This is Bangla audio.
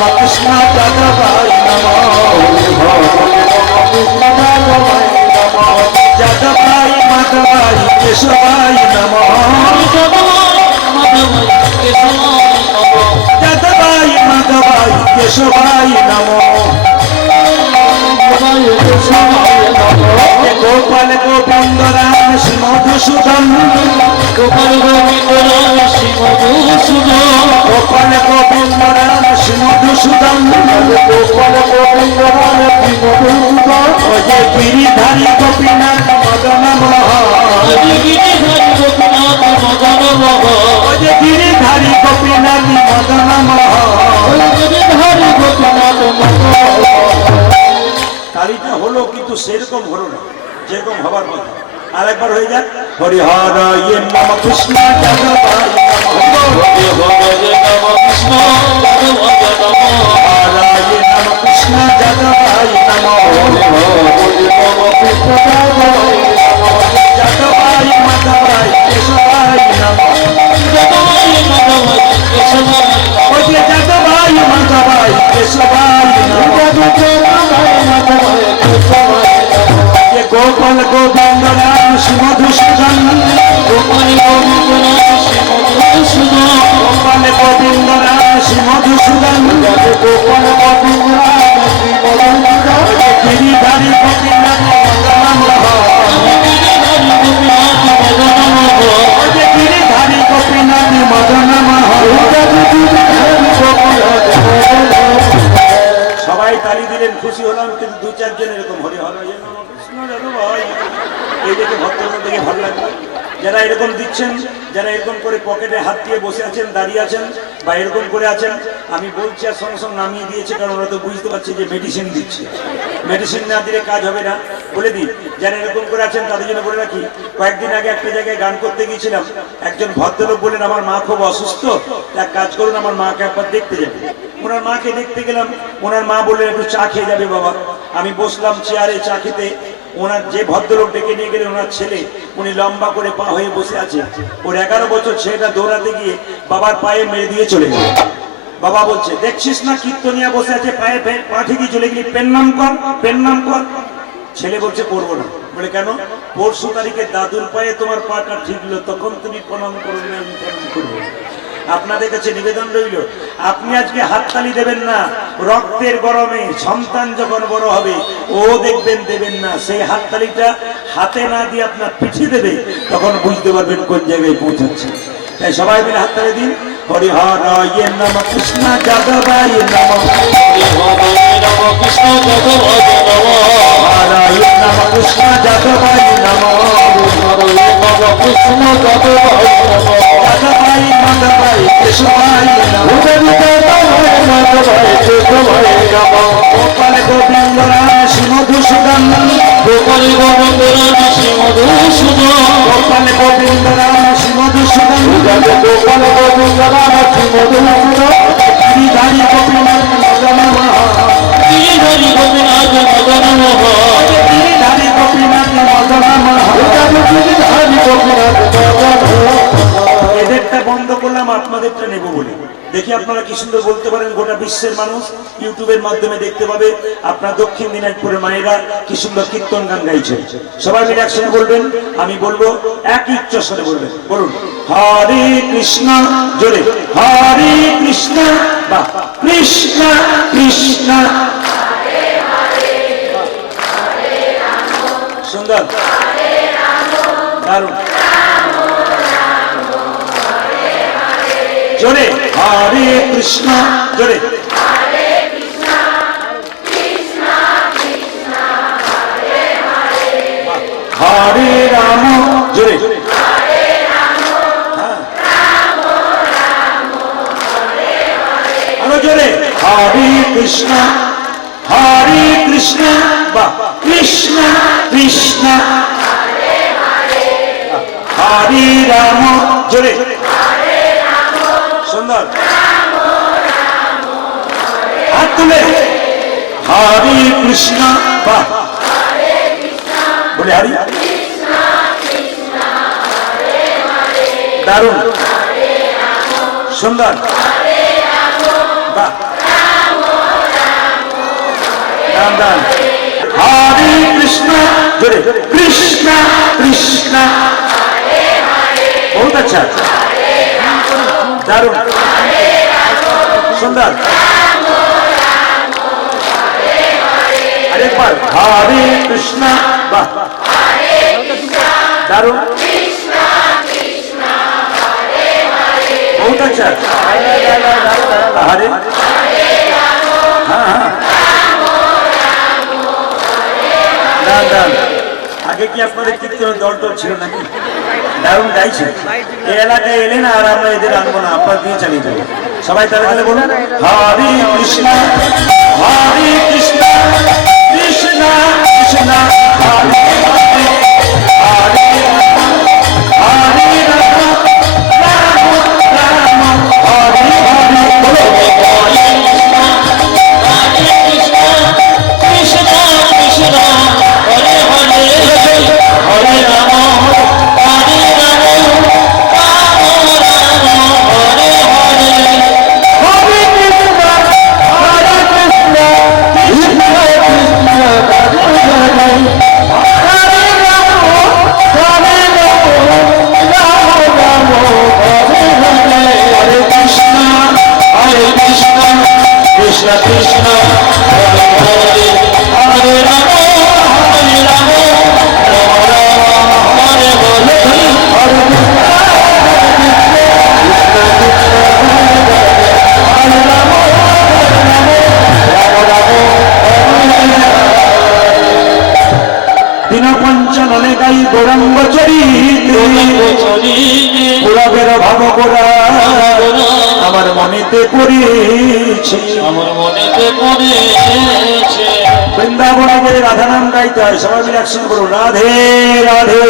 নম কৃষ্ণ যাদবায় নম যাদবায় মাধবায় কেশবায় নম যাদবায় মাধবায় কেশবায় নম গোপাল গোবিন্দ রাম শ্রী মধুসূদন গোপাল গোবিন্দ রাম শ্রী মধুসূদন গোপাল গোবিন্দ রাম শ্রী মধুসূদন গোপাল গোবিন্দ রাম শ্রী মধুসূদন ওজে গিরিধারী গোপীনাথ মদন গিরিধারী গোপীনাথ মদন ওজে গিরিধারী গোপীনাথ মদন গিরিধারী গোপীনাথ মদন। তালিটা হলো কিন্তু সেরকম হলো না যেরকম হবার কথা। আর একবার হয়ে যাক হরিহর নম কৃষ্ণ যাদবায় নম কৃষ্ণ হরায় নম কৃষ্ণ যাদবায় নম যাদবায় মাধবায় কেশবায় নম ওজে যাদবায় মাধবায় কেশবায় নম গোপাল গোবিন্দ রাম শ্রী মধুসূদন গোপাল গোবিন্দ রাম শ্রী মধুসূদন গোপাল গোবিন্দ রাম শ্রী মধুসূদন গোপাল গোবিন্দ রাম শ্রী মধুসূদন গিরিধারী গোপীনাথ গিরিধারী গোপীনাথ মদন সবাই তালি দিলেন, খুশি হলাম। কিন্তু দু চারজন এরকম হরি হর কৃষ্ণ যাদবায় এই দেখে ভক্তদের দেখে ভালো লাগলো। যারা এরকম দিচ্ছেন, যারা এরকম করে পকেটে হাত দিয়ে বসে আছেন, দাঁড়িয়ে আছেন বা এরকম করে আছেন, আমি বলছি আর সঙ্গে সঙ্গে নামিয়ে দিয়েছে, কারণ ওরা তো বুঝতে পারছে যে মেডিসিন দিচ্ছে। মেডিসিন না দিলে কাজ হবে না, বলে দিই। যারা এরকম করে আছেন তাদের জন্য বলে রাখি, কয়েকদিন আগে একটা জায়গায় গান করতে গিয়েছিলাম। একজন ভদ্রলোক বললেন আমার মা খুব অসুস্থ, এক কাজ করুন আমার মাকে একবার দেখতে যাবে। ওনার মাকে দেখতে গেলাম, ওনার মা বললেন একটু চা খেয়ে যাবে বাবা। আমি বসলাম চেয়ারে চা খেতে। ওনার যে ভদ্রলোক ডেকে নিয়ে গেলেন ওনার ছেলে, উনি লম্বা করে পা হয়ে বসে আছে। ওর 11 বছর ছেলেটা দৌড়াতে গিয়ে বাবার পায়ে মেরে দিয়ে চলে গেল। বাবা বলছে দেখছিস না কীর্তনিয়া বসে আছে, পায়ে পা ঠিকই চলে গেলি, পেন নাম কর, পেন নাম কর। ছেলে বলছে করবো না। বলে কেন? পরশু তারিখে দাদুর পায়ে তোমার পাটা ঠিকলো, তখন তুমি প্রণাম করবে, আমি প্রণাম করবো। আপনাদের কাছে নিবেদন রইল, আপনি আজকে হাততালি দেবেন না। রক্তের গরমে সন্তান যখন বড় হবে ও দেখবেন দেবেন না, সেই হাততালিটা হাতে না দিয়ে আপনার পিঠে দেবে, তখন বুঝতে পারবেন কোন জায়গায় পৌঁছাচ্ছে। তাই সবাই মিলে হাততালি দিন। হরিহর নম কৃষ্ণ যাদবায় নম কৃষ্ণ যাদবায় নম হরায় নম কৃষ্ণ যাদবায় নম কৃষ্ণ যাদবায় নম যাদবায় মাধবায় কেশবায় নম গোপাল গোবিন্দ রাম শ্রী মধুসূদন গোপাল গোবিন্দ রাম শ্রী মধুসূদন গোপাল গোবিন্দ রাম শ্রী মধুসূদন গোপাল গোবিন্দ রাম শ্রী মধুসূদন গিরিধারী গোপীনাথ মদন গিরিধারী গোপীনাথ মদন গিরিধারী গোপীনাথ মদন গিরিধারী গোপীনাথ মদন। এদেরটা বন্ধ করলাম, আপনাদেরটা নেব বলে। দেখি আপনারা কি সুন্দর বলতে পারেন। গোটা বিশ্বের মানুষ ইউটিউবের মাধ্যমে দেখতে পাবে আপনার দক্ষিণ দিনাজপুরের মায়েরা কি সুন্দর কীর্তন গান গাইছেন। সবাই মিলে একসঙ্গে বলবেন, আমি বলবো, একই উচ্চস্বরে বলবেন। বলুন হরে কৃষ্ণ, জোরে হরে কৃষ্ণ বা কৃষ্ণ কৃষ্ণ, সুন্দর, দারুণ, জোরে হরে কৃষ্ণ, জোরে হরে রাম, জোরে আরো জোরে হরে কৃষ্ণ বা কৃষ্ণ কৃষ্ণ হরে রাম, জোরে সুন্দর, হাত তুলে হরে কৃষ্ণ বা বলে হরি, দারুণ, সুন্দর, বাহ দান দান হরে কৃষ্ণ জোরে কৃষ্ণ কৃষ্ণ বহুত আচ্ছা দারুণ সুন্দর আরেকবার হরে কৃষ্ণ বাহ দারুণ बहुत अच्छा हरे हाँ हाँ দান দান আগে কি আপনাদের কীর্তনের দল টল ছিল নাকি দারুণ গাইছে এই এলাকায় এলে না আর আমরা এদের আনবো না আপনার দিয়ে চালিয়ে যাবো সবাই তাহলে তাহলে বলুন হরে কৃষ্ণ কৃষ্ণ কৃষ্ণ হরে হরে হরে হরে আমার মনেতে পড়েছে বৃন্দাবনে গেলে রাধা নাম গাইতে হয় সবাই মিলে একসঙ্গে বলুন রাধে রাধে